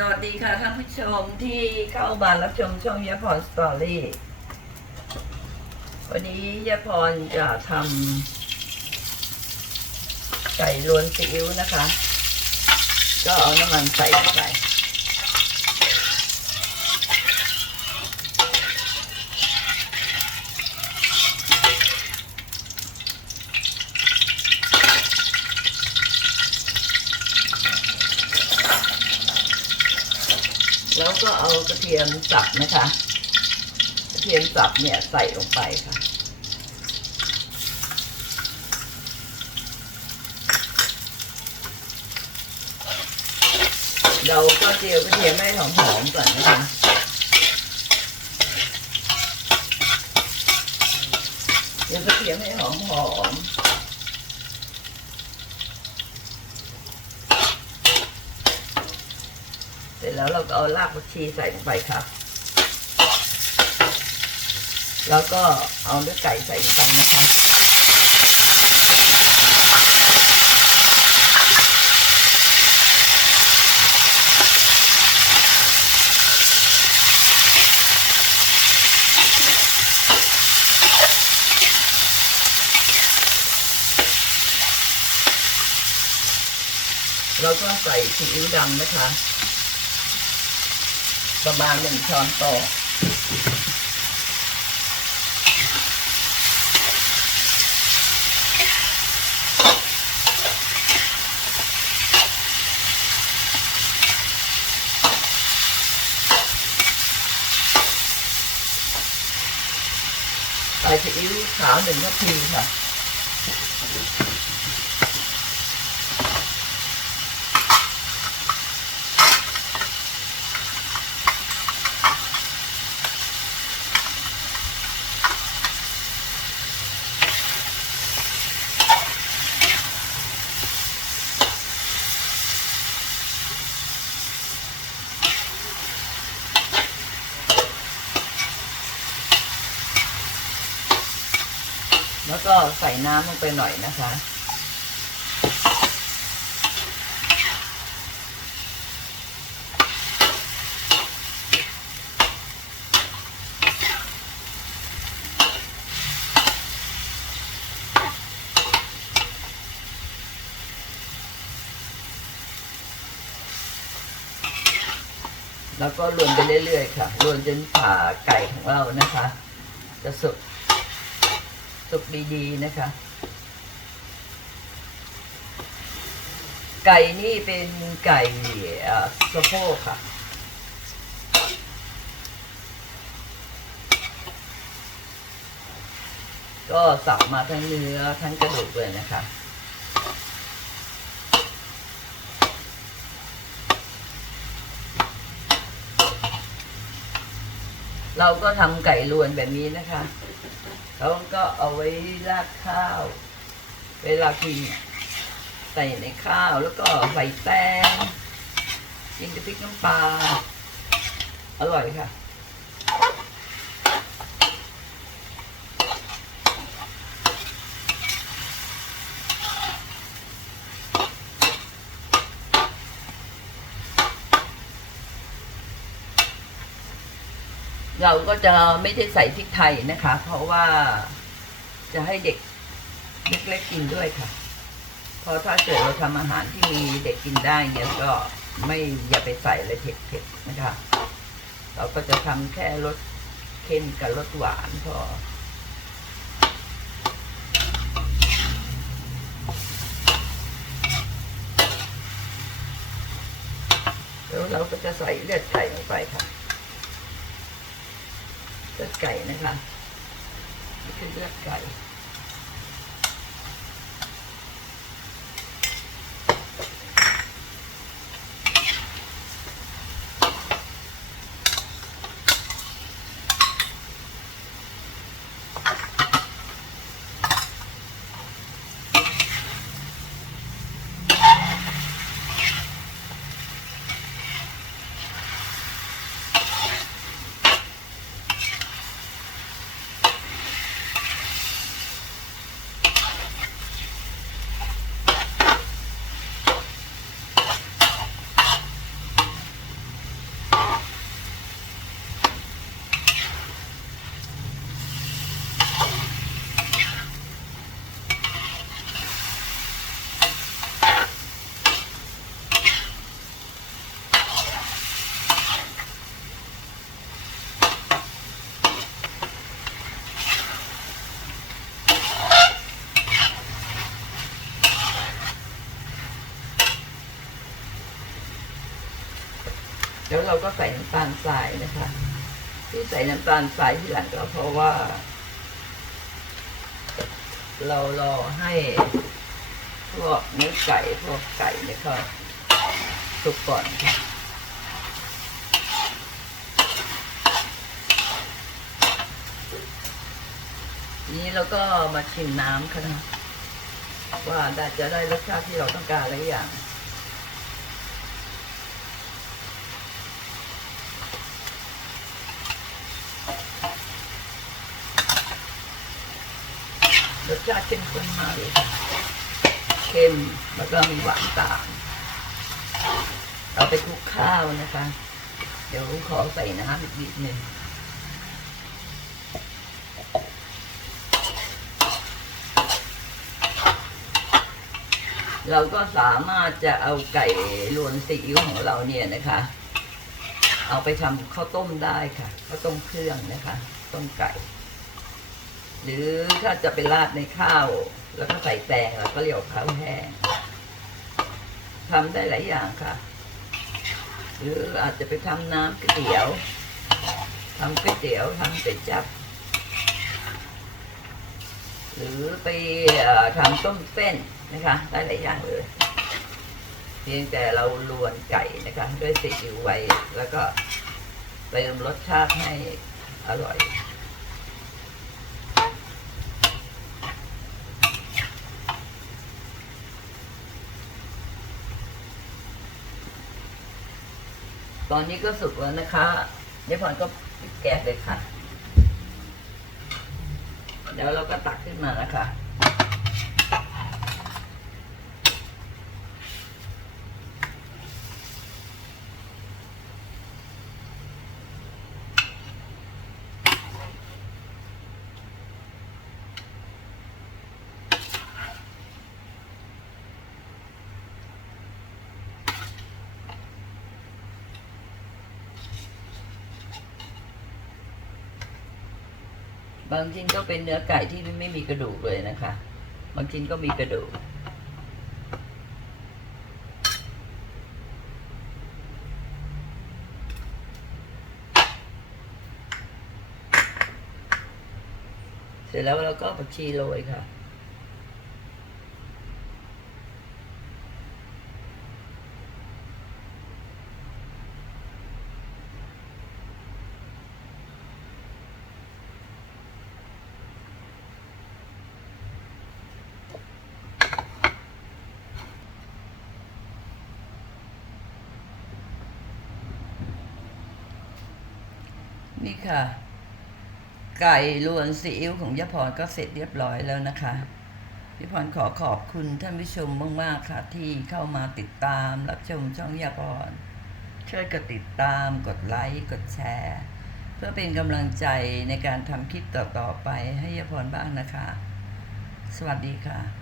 สวัสดีค่ะท่านผู้ชมที่เข้ามารับชมช่องยาพรสตอรี่วันนี้ยาพรจะทำไก่ล้วนซีอิ๊วนะคะ ก็เอาน้ำมันใส่ไป แล้วก็เอากระเทียมสับนะคะกระเทียมสับเนี่ยใส่ลงไปค่ะ เราก็เจียวกระเทียมให้หอมๆก่อนนะคะเจียวกระเทียมให้หอมๆ เส ร็จแล้วเราก็เอารากผักชีใส่ลงไปค่ะ แล้วก็เอาเนื้อไก่ใส่ลงไปนะคะเราก็ใส่ซีอิ๊วดำนะคะ ประมาณหนึ่งช้อนโต๊ะใส่ซีอิ๊วขาวหนึ่งทัพพีค่ะ แล้วก็ใส่น้ำลงไปหน่อยนะคะ แล้วก็รวนไปเรื่อยๆค่ะรวนจนผ่าไก่ของเรานะคะ จะสุก สุกดีๆนะคะ ไก่นี่เป็นไก่สะโพกค่ะก็สับมาทั้งเนื้อทั้งกระดูกเลยนะคะ เราก็ทำไก่ลวนแบบนี้นะคะเขาก็เอาไว้ราดข้าว เวลากินใส่ในข้าวแล้วก็ใส่แป้งกินกับพริกน้ำปลาอร่อยค่ะ เราก็จะไม่ได้ใส่พริกไทยนะคะ เพราะว่าจะให้เด็กเล็กๆกินด้วยค่ะ เพราะถ้าเกิดเราทำอาหารที่มีเด็กกินได้เงี้ยก็ไม่อย่าไปใส่เลยเผ็ดๆนะคะ เราก็จะทำแค่รสเค็มกับรสหวานพอแล้วเราก็จะใส่เลือดไก่ลงไปค่ะ เลือดไก่นะคะนี่คือเลือดไก่ เราก็ใส่น้ำตาลทรายนะคะ ที่ใส่น้ำตาลทรายที่หลังก็เพราะว่า เรารอให้พวกเนื้อไก่พวกไก่เนี่ยก็สุกก่อนค่ะนี้เราก็มาชิมน้ำค่ะนะว่าจะได้รสชาติที่เราต้องการหรือยัง รสชาติเข้มข้นมากเลยเค็มแล้วก็มีหวานตามเอาไปคลุกข้าวนะคะ เดี๋ยวขอใส่น้ำอีกนิดหนึ่งเราก็สามารถจะเอาไก่ลวนซีอิ๊วของเราเนี่ยนะคะ เอาไปทำข้าวต้มได้ค่ะข้าวต้มเครื่องนะคะ ต้มไก่ หรือถ้าจะไปราดในข้าว แล้วก็ใส่แตงแล้วก็เรียกข้าวแห้งทำได้หลายอย่างค่ะ หรืออาจจะไปทำน้ำก๋วยเตี๋ยวทำก๋วยเตี๋ยวทำเป็ดจับ หรือไปอ่อทำต้มเส้นนะคะ ได้หลายอย่างเลย เพียงแต่เราลวนไก่นะคะ ด้วยซีอิ๊วไว้ แล้วก็เติมรสชาติให้อร่อย ตอนนี้ก็สุกแล้วนะคะเดี๋ยวพรก็ปิดแก๊สเลยค่ะ เดี๋ยวเราก็ตักขึ้นมานะคะ บางชิ้นก็เป็นเนื้อไก่ที่ไม่มีกระดูกเลยนะคะ บางชิ้นก็มีกระดูก เสร็จแล้วเราก็ผักชีโรยค่ะ นี่ค่ะ ไก่ลวนซีอิ๊วของยะพรก็เสร็จเรียบร้อยแล้วนะคะยะพรขอขอบคุณท่านผู้ชมมาก ๆ ค่ะ ที่เข้ามาติดตามรับชมช่องยะพรช่วยกดติดตามกดไลค์กดแชร์ เพื่อเป็นกำลังใจในการทำคลิปต่อ ๆ ไปให้ยะพรบ้างนะคะ สวัสดีค่ะ